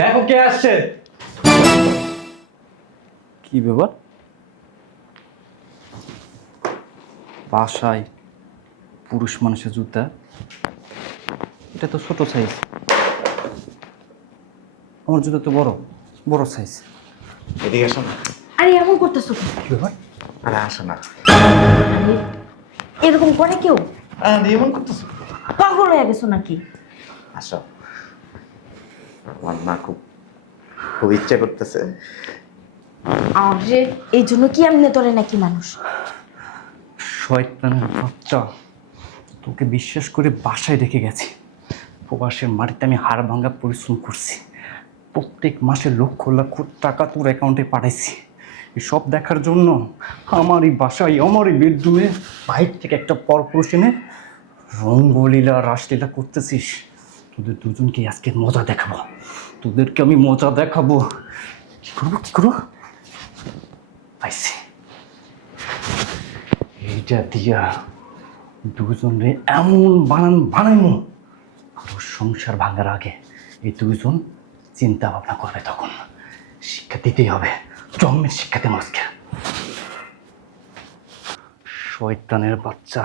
দেখো কে আসছে। কি ব্যাপার, বাসায় পুরুষ মানুষের জুতা? এটা তো ছোট সাইজ, আমার জুতা তো বড় বড় সাইজ। এদিকে আসো না। আরে এমন করতেছো কেন? কি ব্যাপার? আরে আসো না। আরে এরকম করে কেউ? আরে এমন করতেছো। পাগল হয়ে গেছো নাকি? আসো, আমার না খুব খুব ইচ্ছে করতেছে। আরে এই জন্য কি এমনি ধরে নাকি মানুষ? শয়তানের বাচ্চা, তোকে বিশ্বাস করে বাসায় রেখে গেছি। প্রবাসের মাটিতে আমি হাড় ভাঙা পরিশ্রম করছি, প্রত্যেক মাসে লক্ষ লক্ষ টাকা তোর অ্যাকাউন্টে পাঠাইছি। এসব দেখার জন্য আমার এই বাসায়, আমার এই বেডরুমে বাইর থেকে একটা পরপুরুষ এনে রঙ্গলীলা রাসলীলা করতেছিস। তোদের দুজনকে আজকে মজা দেখাবো, তোদেরকে আমি মজা দেখাবো। কি করবো কি করবো, পাইছি। এইটা দিয়া দুজনে এমন বানাইনি, তোর সংসার ভাঙার আগে এই দুজন চিন্তা ভাবনা করবে। তখন শিক্ষা দিতেই হবে, জন্মের শিক্ষা দেবো আজকে। শয়তানের বাচ্চা,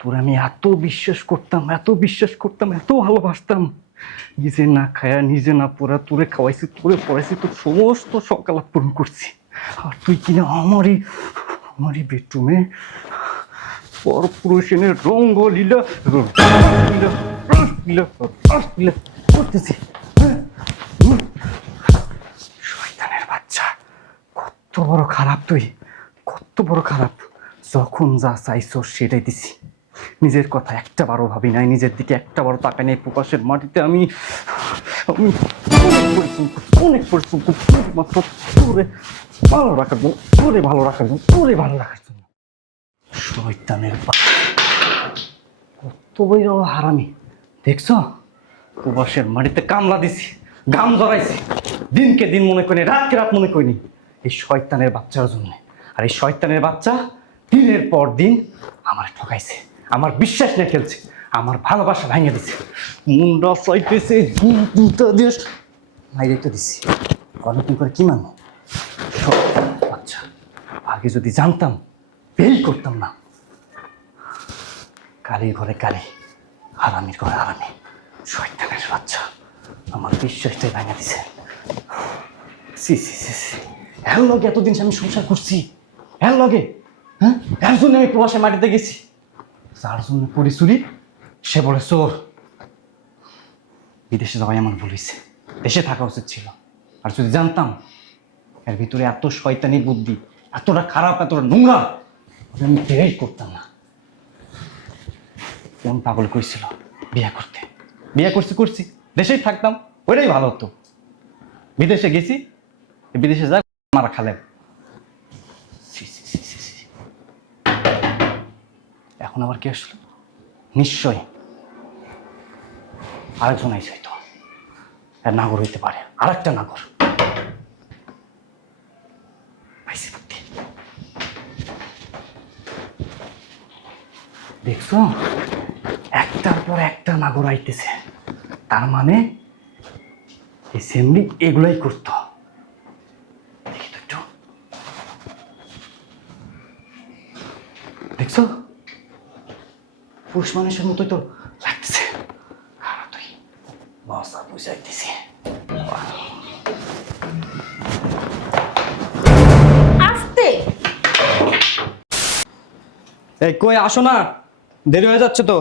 তোর আমি এত বিশ্বাস করতাম, এত বিশ্বাস করতাম, এত ভালোবাসতাম। নিজে না খায়া, নিজে না পড়া, তোরে খাওয়াইছি, তোরে পড়াইছি, তোর সমস্ত সকালাপ পূরণ করছি। আর তুই কিনা আমারই বেডরুমে পরপুরুষের রঙ্গলীলা করতেছি। শয়তানের বাচ্চা, কত বড় খারাপ তুই, কত বড় খারাপ। যখন যা চাইছো সেটাই দিছি, নিজের কথা একটা বারো ভাবি নাই, নিজের দিকে একটা বারো তাকাই নাই। প্রকাশের মাটিতে আমি আমি অনেক পরিশ্রম করছি, মাত্র তোরে ভালো রাখার জন্য, তোরে ভালো রাখার জন্য, তোরে ভালো রাখার জন্য। শয়তানের কত বই হারামি দেখছো, প্রবাসের মাটিতে কামলা দিছি, গাম জড়াইছি, দিনকে দিন মনে করিনি, রাতকে রাত মনে করিনি এই শয়তানের বাচ্চার জন্য। আর এই শয়তানের বাচ্চা দিনের পর দিন আমার ঠকাইছে, আমার বিশ্বাস নিয়ে খেলছে, আমার ভালোবাসা ভেঙে দিছে, মুন্ডা চাইতেছে দুটা দেশ মাইরে তো দিছি। অনেকদিন করে কি মানবো? শয়তানের বাচ্চা, আগে যদি জানতাম বিয়েই করতাম না। কালির ঘরে কালি, হারামির ঘরে হারামি, শয়তানের বাচ্চা আমার বিশ্বাসটাই ভেঙে দিছে। সি সি সি সি, এর লগে এতদিন আমি সংসার করছি, এর লগে, হ্যাঁ, এর জন্য আমি প্রবাসে মাটিতে গেছি। যার জন্য পরিচুরি সে বলে চোর। বিদেশে যাওয়াই আমার ভুল হয়েছে, দেশে থাকা উচিত ছিল। আর যদি জানতাম এর ভিতরে এত শয়তানি বুদ্ধি, এতটা খারাপ, এতটা নোংরা, আমি বিয়েই করতাম না। কোন পাগল করেছিল বিয়ে করতে? বিয়ে করছি, দেশেই থাকতাম, ওইটাই ভালো হতো। বিদেশে গেছি, বিদেশে যা মারা খালে। এখন আবার কি আসলো? নিশ্চয় আরেকজন আইস, হয়তো এর নাগর হইতে পারে, আরেকটা নাগর। পাইছি বুদ্ধি। দেখছো, একটার পর একটা নাগর আইতেছে, তার মানে অ্যাসেম্বলি এগুলাই করতো। দেখি তো একটু, দেখছো পুরুষ মানুষের মতোই তো লাগতেছে। খারাপ তুই বসা বুঝাইতেছি। আস্তে। এই কই আসো না, দেরি হয়ে যাচ্ছে তো।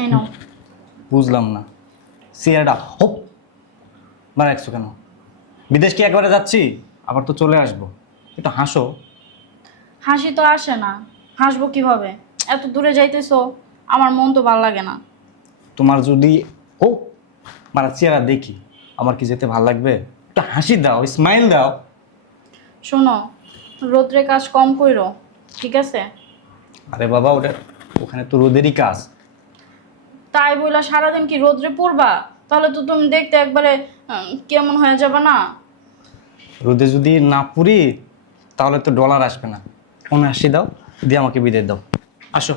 এই নাও। বুঝলাম না, সিয়ারটা হোপ মানে একশো কেন? বিদেশ কি একবারে যাচ্ছি, আবার তো চলে আসবো, একটু হাসো। হাসি তো আসে না, হাসবো কিভাবে? এত দূরে যাইতেছো, আমার মন তো ভাল লাগে না। তোমার যদি হোপ মানে চেহারা দেখি, আমার কি যেতে ভাল লাগবে? একটু হাসি দাও, স্মাইল দাও। শোনো, রোদ্রে কাজ কম কইরো, ঠিক আছে? আরে বাবা, ওখানে তো রোদেরই কাজ। তাই বইলা সারাদিন কি রোদ্রে পড়বা? তাহলে তো তুমি দেখতে একবারে কেমন হয়ে যাবে না? রোদে যদি না পুরি তাহলে তো ডলার আসবে না। ফোনে হাসি দাও, দিয়ে আমাকে বিদায় দাও। আসো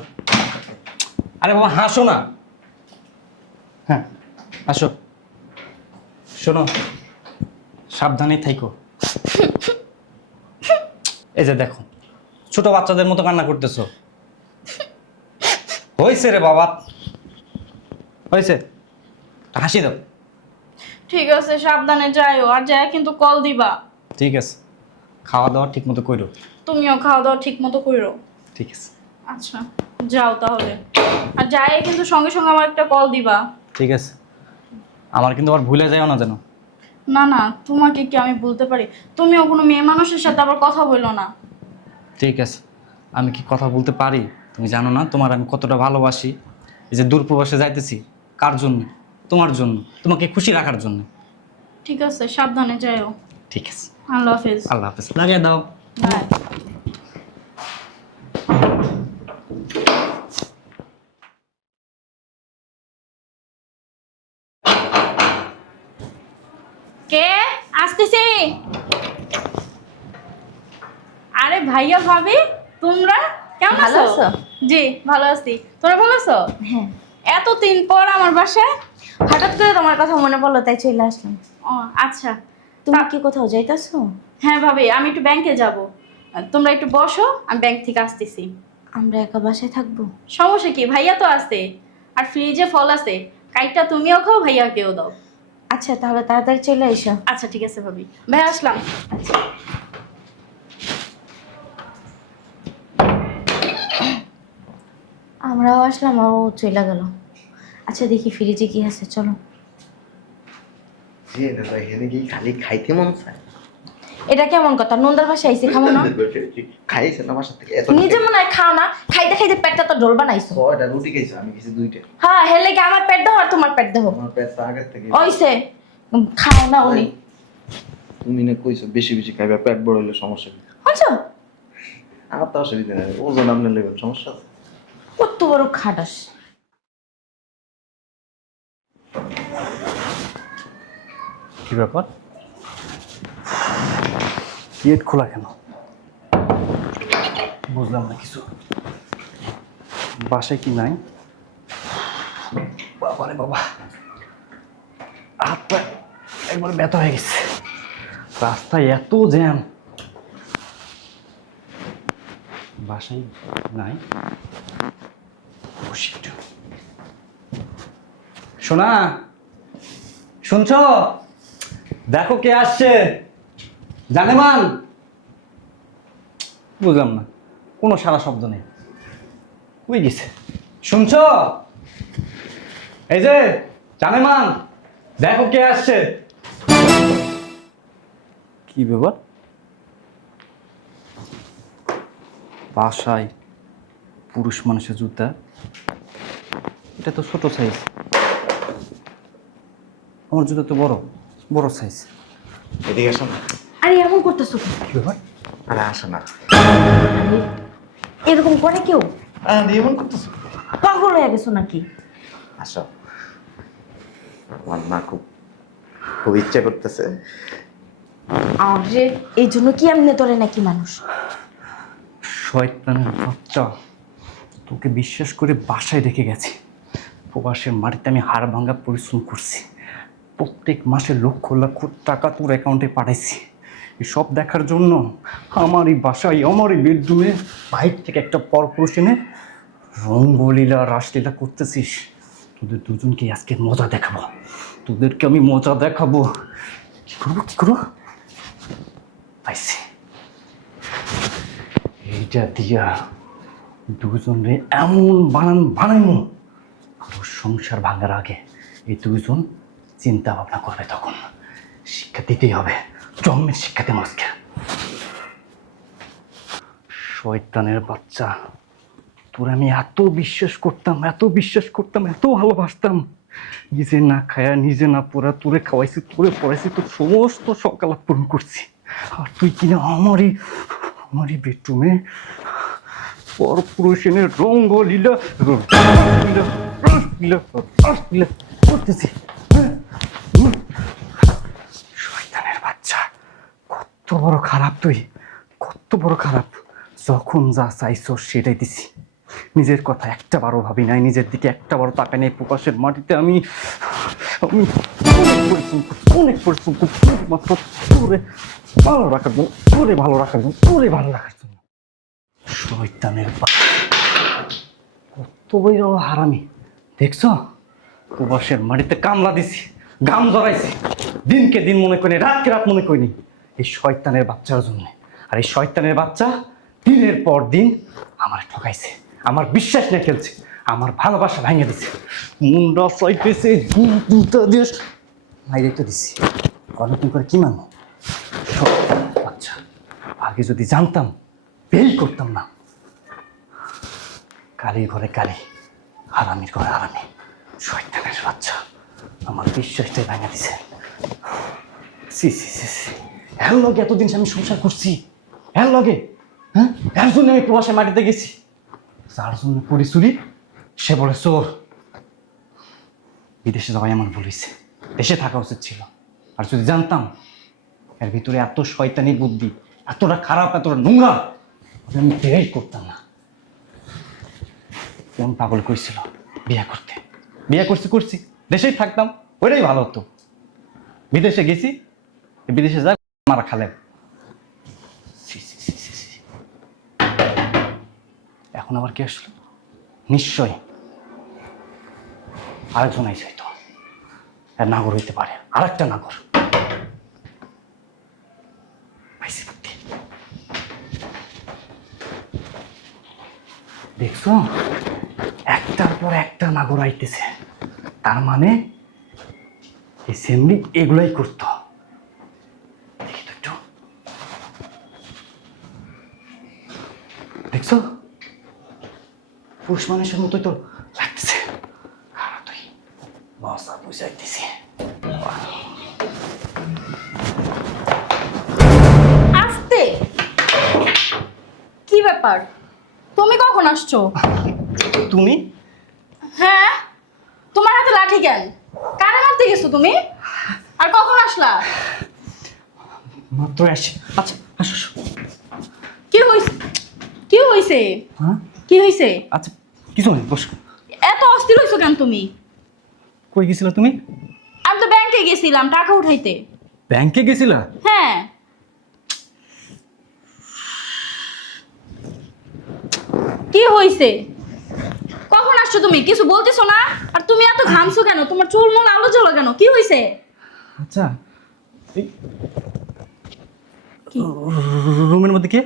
আরে বাবা হাসো না। হ্যাঁ আসো, শোনো সাবধানে থাইকো। এই যে দেখো ছোট বাচ্চাদের মতো কান্না করতেছো। হয়েছে রে বাবা, হয়েছে, হাসি দাও। ঠিক আছে, সাবধানে যাইও, আর যায় কিন্তু কল দিবা। ঠিক আছে, খাওয়া দাওয়া ঠিক মতো করো। তুমিও খাওয়া দাওয়া ঠিক মতো করো। ঠিক আছে, আচ্ছা যাও তাহলে, আর যাই কিন্তু সঙ্গে সঙ্গে আমার একটা কল দিবা। ঠিক আছে। আমার কিন্তু আবার ভুলে যাও না যেন। না না, তোমাকে কি আমি বলতে পারি? তুমিও কোনো মেয়ে মানুষের সাথে আবার কথা বলো না। ঠিক আছে, আমি কি কথা বলতে পারি? তুমি জানো না তোমার আমি কতটা ভালোবাসি। এই যে দূর প্রবাসে যাইতেছি, কার জন্য? তোমার জন্য, তোমাকে খুশি রাখার জন্য। ঠিক আছে, সাবধানে যাইও। ঠিক আছে, আল্লাহ হাফেজ। আল্লাহ হাফেজ। লাগিয়ে দাও। বাই। কে আসতেছি? আরে ভাইয়া ভাবি, তোমরা কেমন ভালো আছো? আছো? জি ভালো আছি, তোমরা ভালো আছো? হ্যাঁ, এতদিন পর আমার বাসায়। হঠাৎ করে তোমার কথা মনে পড়লো তাই চলে আসলাম। ও আচ্ছা। তুমি কি কোথাও যাইতাছো? হ্যাঁ ভাবি, আমি একটু ব্যাংকে যাব, তোমরা একটু বসো, আমি ব্যাংক থেকে আসতেছি। আমরা একা বাসায় থাকবো? সমস্যা কি, ভাইয়া তো আছে, আর ফ্রিজে ফল আছে, কাইটটা তুমিও খাও, ভাইয়াকেও দাও। আচ্ছা তাহলে তাড়াতাড়ি চলে এসো। আচ্ছা ঠিক আছে ভাবি, ভাই আসলাম। আচ্ছা। আমরাও আসলাম আর ও চলে গেল। আচ্ছা দেখি ফ্রিজে কি আছে, চলো। জি দাদা, এখানে কি খালি খাইতে মন চায়? এটা কেমন কথা? নন্দার বাসায় আইসি, খাবো না? খাইছেন আমার সাথে এত নিজে মনে হয় খাও না, খাইতে খাইতে পেটটা তো ডোল বানাইছো। ছয়টা রুটি খাইছো, আমি খেয়েছি দুইটা। হ্যাঁ হেলে কি আমার পেট দাও আর তোমার পেট দাও? আমার পেট তো আগের থেকে। ওইসে খাও না উনি। তুমি না কইছো বেশি বেশি খাইবা, পেট বড় হলে সমস্যা কি? বুঝছো? আমার তো অসুবিধা নেই, ওজন আপনার লেবেন, সমস্যা আছে? কত বড় খাটাস। কি ব্যাপার? গেট খোলা কেন? বুঝলাম না কিছু। বাসায় কি নাই? বাবারে বাবা, হাত পা একবার ব্যথা হয়ে গেছে। রাস্তায় এত জ্যাম। বাসায় নাই। বসি একটু। শোনা, শুনছো? দেখো কে আসছে। জানেমান? বুঝলাম না, কোনো সারা শব্দ নেই। কই গেছে? শুনছো? এই যে জানেমান, দেখো কে আসছে। কি ব্যাপার? বাসায় পুরুষ মানুষের জুতা, এটা তো ছোট সাইজ। আমার জুতা তো বড়, বড় সাইজ। এদিকে আসো না। আরে এমন করতেছো কেন? কি ব্যাপার? আরে আসো না। আরে, এরকম করে কেউ? আরে এমন করতেছো? পাগল হয়ে গেছো নাকি? আসো, আমার না খুব খুব ইচ্ছা করতেছে। আরে এই জন্য কি এমনি তোরে নাকি মানুষ? শয়তানের বাচ্চা, তোকে বিশ্বাস করে বাসায় রেখে গেছি। প্রবাসের মাটিতে আমি হাড় ভাঙা পরিশ্রম করছি। প্রত্যেক মাসে লক্ষ লক্ষ টাকা তোর অ্যাকাউন্টে পাঠাইছি। এসব দেখার জন্য আমার এই বাসায়, আমার এই বেডরুমে বাইর থেকে একটা পরপুরুষ এনে রঙ্গলীলা রাসলীলা করতেছিস। তোদের দুজনকে আজকে মজা দেখাবো, তোদেরকে আমি মজা দেখাবো। কি করবো, কি করবো? পাইছি, এইটা দিয়া দুজনে এমন বানাইমু, তোর সংসার ভাঙার আগে এই দুজন চিন্তা ভাবনা করবে। তখন শিক্ষা দিতেই হবে, জন্মের শিক্ষা দেবো আজকে। শয়তানের বাচ্চা, তোর আমি এত বিশ্বাস করতাম, এত বিশ্বাস করতাম, এত ভালোবাসতাম। নিজে না খায়া, নিজে না পড়া, তোরে খাওয়াইছি, তোরে পড়াইছি, তোর সমস্ত সকালাপ পূরণ করছি। আর তুই কিনা আমারই বেডরুমে পরপুরুষের রঙ্গলীলা করতেছি। শয়তানের বাচ্চা, কত বড় খারাপ তুই, কত বড় খারাপ। যখন যা চাইছ সেটাই দিছি। নিজের কথা একটা বারও ভাবি নাই, নিজের দিকে একটা বারও তাকাই নাই। প্রকাশের মাটিতে আমি আমি অনেক পরিশ্রম করছি, মাত্র তোরে ভালো রাখার জন্য, তোরে ভালো রাখার জন্য, তোরে ভালো রাখার জন্য। শয়তানের কত বই হারামি দেখছো? প্রবাসের মাটিতে কামলা দিছি, গাম জড়াইছি, দিনকে দিন মনে করিনি, রাতকে রাত মনে করিনি এই শয়তানের বাচ্চার জন্য। আর এই শয়তানের বাচ্চা দিনের পর দিন আমার ঠকাইছে, আমার বিশ্বাস নিয়ে খেলছে, আমার ভালোবাসা ভেঙে দিছে, মুন্ডা চাইতেছে দুটা দেশ মাইরে তো দিছি। নতুন করে কি মানবো? শয়তানের বাচ্চা, আগে যদি জানতাম বেই করতাম না। কালির ঘরে কালি, হারামির ঘরে হারামি, শয়তানের বাচ্চা আমার বিশ্বাসটাই ভেঙে দিছে। সি সি সি সি, এর লগে এতদিন আমি সংসার করছি, এর লগে, হ্যাঁ, এর জন্য আমি প্রবাসে মাটিতে গেছি। যার জন্য করি চুরি সে বলে চোর। বিদেশে যাওয়াই আমার ভুল হয়েছে, দেশে থাকা উচিত ছিল। আর যদি জানতাম এর ভিতরে এত শয়তানি বুদ্ধি, এতটা খারাপ, এতটা নোংরা, আমি বিয়েই করতাম না। কোন পাগল করেছিল বিয়ে করতে? বিয়ে করছি, দেশেই থাকতাম, ওইটাই ভালো হতো। বিদেশে গেছি, বিদেশে যা মারা খালে। এখন আবার কি আসলো? নিশ্চয় আরেকজন আইসে হয়তো, এর নাগর হইতে পারে, আরেকটা নাগর। দেখছো, একটার পর একটা নাগর আইতেছে, তার মানে অ্যাসেম্বলি এগুলাই করতো। দেখি তো একটু, দেখছো পুরুষ মানুষের মতোই তো লাগতেছে। তুই বসা বুঝাইতেছি। আস্তে, কি ব্যাপার? তুমি কখন আসছো? তুমি? হ্যাঁ, তোমার হাতে লাঠি কেন? কারে মারতে গেছো তুমি? আর কখন আসলা? মাত্র আসি। আচ্ছা আসো আসো। কি হইছে? কি হইছে? হ্যাঁ কি হইছে? আচ্ছা কিছু নেই, বস। এত অস্থির হইছো কেন তুমি? কই গেছিলা তুমি? আমি তো ব্যাংকে গেছিলাম টাকা উঠাইতে। ব্যাংকে গেছিলা? হ্যাঁ। কি হইছে? কখন আসছো তুমি? কিছু বলতেছো না? আর তুমি এত ঘামছো কেন? তোমার চুল মুল আলো জ্বলো কেন? কি হইছে? আচ্ছা, এই কি? রুমের মধ্যে কে?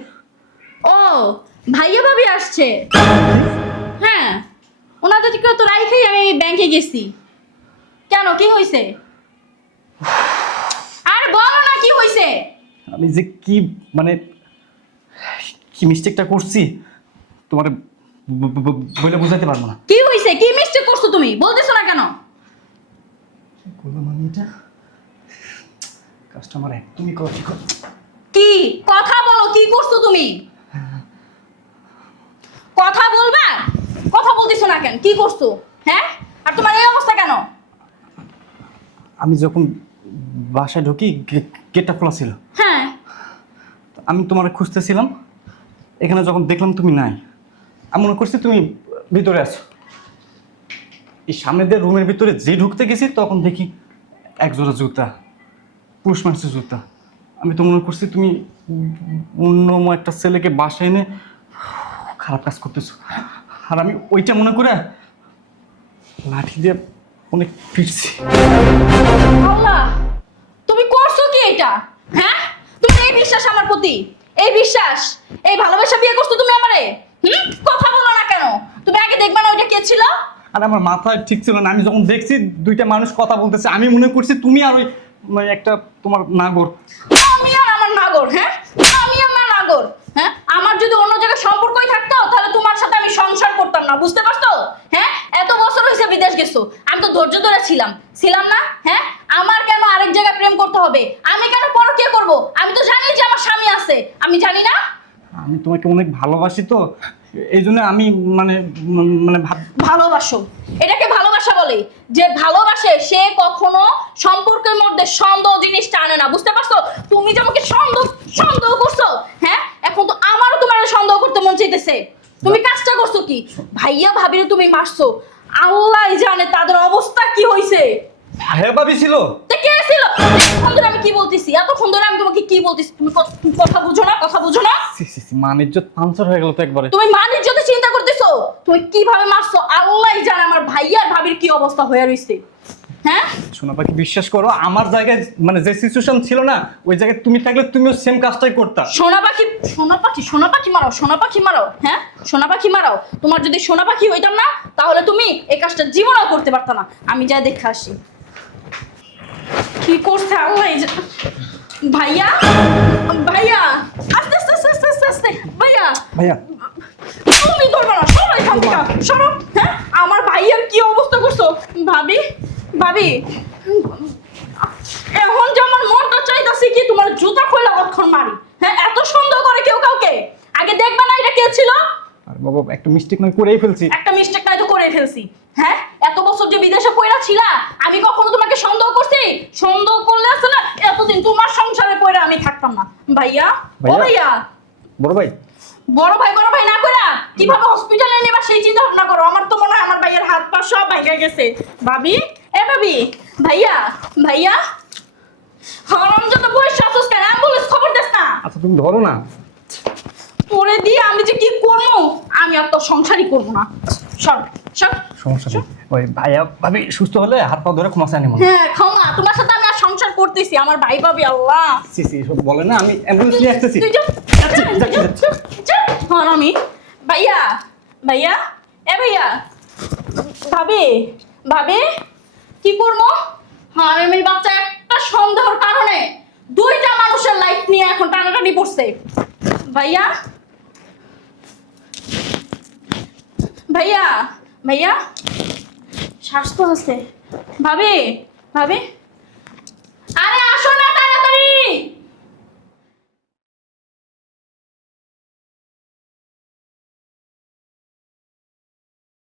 ও, ভাইয়া ভাবি আসছে। হ্যাঁ, ওনাদেরকে তো রাইখেই আমি ব্যাংকে গেছি। কেন, কি হইছে? আর বলো না কি হইছে? আমি যে কি মানে কি মিস্টেকটা করছি তোমার বলে বুঝাইতে পারবো না। কি হইছে? কি মিস্টেক করছো তুমি? বলতেছো না কেন? করলাম আমি এটা, কাস্টমার তুমি কর কি কর। কি কথা বলো? কি করছো তুমি? কথা বলবা? কথা বলতেছো না কেন? কি করছো? হ্যাঁ, আর তোমার এই অবস্থা কেন? আমি যখন বাসায় ঢুকি গেটটা খোলা ছিল, হ্যাঁ, আমি তোমার খুঁজতেছিলাম। এখানে যখন দেখলাম তুমি নাই, আমি মনে করছি তুমি ভিতরে আছো। এই সামনে দিয়ে রুমের ভিতরে যে ঢুকতে গেছি তখন দেখি এক জোড়া জুতা, পুরুষ মানুষের জুতা। আমি তো মনে করছি তুমি অন্য একটা ছেলেকে বাসায় এনে খারাপ কাজ করতেছো। আর আমি ওইটা মনে করে লাঠি দিয়ে অনেক ফিরছি। আল্লাহ, তুমি করছো কি এটা? হ্যাঁ, তুমি এই বিশ্বাস আমার প্রতি, এই বিশ্বাস, এই ভালোবাসা বিয়ে করছো তুমি আমারে? কথা বলো না কেন? তুমি আগে দেখবা না ওইটা কে ছিল? আর আমার মাথায় ঠিক ছিল না। আমি যখন দেখছি দুইটা মানুষ কথা বলতেছে, আমি মনে করছি তুমি আর ওই মানে একটা তোমার নাগর। আমি আর আমার নাগর? হ্যাঁ, আমি আমার নাগর? হ্যাঁ, আমার যদি অন্য জায়গায় সম্পর্কই থাকতো তাহলে তোমার সাথে আমি সংসার করতাম না, বুঝতে পারছো? হ্যাঁ, এত বছর হয়েছে বিদেশ গেছো, আমি তো ধৈর্য ধরে ছিলাম না? হ্যাঁ, আমার কেন আরেক জায়গায় প্রেম করতে হবে? আমি কেন পরকীয়া করব? আমি তো জানি যে আমার স্বামী আছে, আমি জানি না? আমি তোমাকে অনেক ভালোবাসি, তো এই জন্য আমি মানে মানে ভালোবাসো? এটাকে ভালোবাসা বলে? যে ভালোবাসে সে কখনো সম্পর্কের মধ্যে সন্দেহ জিনিসটা আনে না, বুঝতে পারছো? তুমি যে আমাকে সন্দেহ করছো, হ্যাঁ, এখন তো আমারও তোমার সন্দেহ করতে মন চাইতেছে। তুমি কাজটা করছো কি? ভাইয়া ভাবিরে তুমি মারছো, আল্লাহ জানে তাদের অবস্থা কি হয়েছে। ভাইয়া ভাবি ছিল? তা কে ছিল? এতক্ষণ ধরে আমি কি বলতেছি, এতক্ষণ ধরে আমি তোমাকে কি বলতেছি, তুমি কথা বুঝো না, কথা বুঝো না। মান ইজ্জত পাঞ্চার হয়ে গেল তো একবারে। তুমি মানির যদি চিন্তা করতেছো, তুমি কিভাবে মারছো আল্লাহ জানে আমার ভাইয়ার ভাবির কি অবস্থা হয়ে রইছে। হ্যাঁ শোনা পাখি, বিশ্বাস করো, আমার জায়গায় মানে যে সিচুয়েশন ছিল না, ওই জায়গায় তুমি থাকলে তুমিও সেম কাজটাই করতা। সোনা পাখি, সোনা পাখি, সোনা পাখি মারাও, সোনা পাখি মারাও, হ্যাঁ সোনা পাখি মারাও। তোমার যদি সোনা পাখি হইতাম না, তাহলে তুমি এই কাজটা জীবনেও করতে পারতা না। আমি যা দেখে আসি কি করছে আল্লাহ ভাইয়া, ভাইয়া আস্তে আস্তে আস্তে আস্তে আস্তে আস্তে, ভাইয়া ভাইয়া তুমি ধরবা না, সরো এখান থেকে, সরো। হ্যাঁ আমার ভাইয়ার কি অবস্থা করছো ভাবি, ভাবি এখন যে আমার মনটা চাইতাছে কি তোমার জুতা খুলে অক্ষর মারি। হ্যাঁ এত সুন্দর করে কেউ কাউকে আগে দেখবা না এটা কে ছিল? আর বাবা একটা মিস্টেক নয়, করেই ফেলছি। একটা মিস্টেক নাই তো করে ফেলছি। হ্যাঁ এত বছর যে বিদেশে পয়রা ছিলা, আমি কখনো তোমাকে সন্দেহ করছি? সন্দেহ করলে আছে না এতদিন তোমার সংসারে পয়রা আমি থাকতাম না। ভাইয়া ও ভাইয়া, বড় ভাই, বড় ভাই না কইরা কিভাবে হসপিটালে নেবা সেই চিন্তা ভাবনা করো। আমার তো মনে হয় আমার ভাইয়ের হাত পা সব ভাঙা গেছে। ভাবি এ ভাবি, ভাইয়া ভাইয়া হারাম যত বয়স আসুস কেন, অ্যাম্বুলেন্স খবর দেস না। আচ্ছা তুমি ধরো না। পরে দিয়ে আমি যে কি করবো, আমি আর তো সংসারই করবো না। সর সর। সমস্যা নেই, ওই ভাইয়া ভাবি সুস্থ হলে হাত পা ধরে ক্ষমা চাই নেব। হ্যাঁ ক্ষমা, তোমার সাথে আমি আর সংসার করতেছি, আমার ভাই ভাবি আল্লাহ। সি সি সব বলে না, আমি অ্যাম্বুলেন্স নিয়ে আসতেছি। তুই যা, হ্যাঁ আমি ভাইয়া, ভাইয়া এ ভাইয়া, ভাবি ভাবি কি করবো? হ্যাঁ আমি বাচ্চা একটা সন্দেহের কারণে দুইটা মানুষের লাইফ নিয়ে এখন টানাটানি পড়ছে। ভাইয়া ভাইয়া ভাইয়া স্বাস্থ্য আছে ভাবি, ভাবি